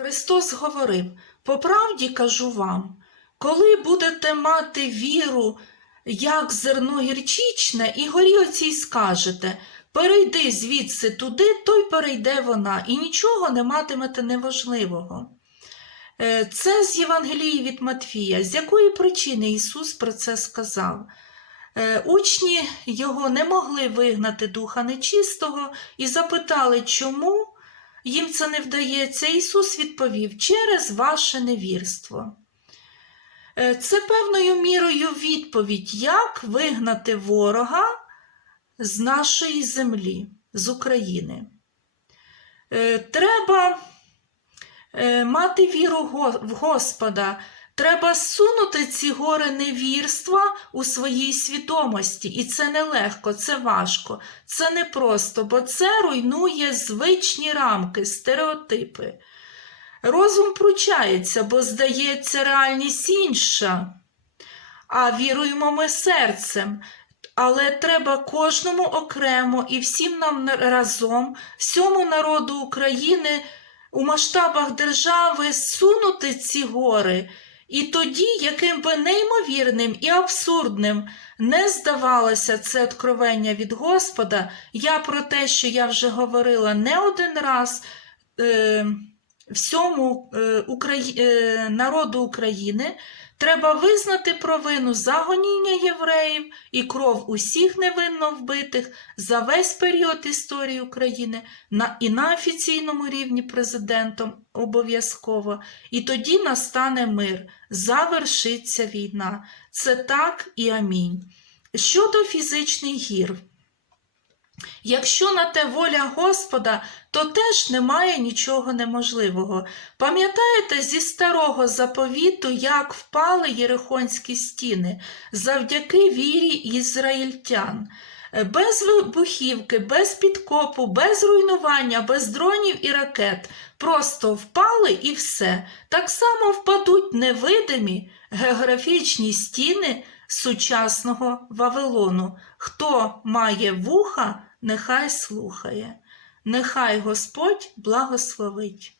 Христос говорив: по правді кажу вам, коли будете мати віру, як зерно гірчичне, і горі оцій скажете, перейди звідси туди, то й перейде вона, і нічого не матимете неважливого. Е, Це з Євангелії від Матфія. З якої причини Ісус про це сказав? Е, Учні його не могли вигнати духа нечистого і запитали, чому їм це не вдається. Ісус відповів через ваше невірство. Е, Це певною мірою відповідь, як вигнати ворога з нашої землі, з України. Е, Треба е, мати віру в Господа. Треба сунути ці гори невірства у своїй свідомості. І це нелегко, це важко, це непросто, бо це руйнує звичні рамки, стереотипи. Розум пручається, бо здається реальність інша. А віруємо ми серцем. Але треба кожному окремо і всім нам разом, всьому народу України у масштабах держави сунути ці гори. І тоді, яким би неймовірним і абсурдним не здавалося це откровення від Господа, я про те, що я вже говорила не один раз е, всьому е, Украї... е, народу України, треба визнати провину за гоніння євреїв і кров усіх невинно вбитих за весь період історії України на... і на офіційному рівні президентом обов'язково. І тоді настане мир, завершиться війна. Це так і амінь. Щодо фізичних гір. Якщо на те воля Господа, то теж немає нічого неможливого. Пам'ятаєте зі старого заповіту, як впали єрихонські стіни завдяки вірі ізраїльтян. Без вибухівки, без підкопу, без руйнування, без дронів і ракет. Просто впали і все. Так само впадуть невидимі географічні стіни сучасного Вавилону. Хто має вуха, нехай слухає. Нехай Господь благословить.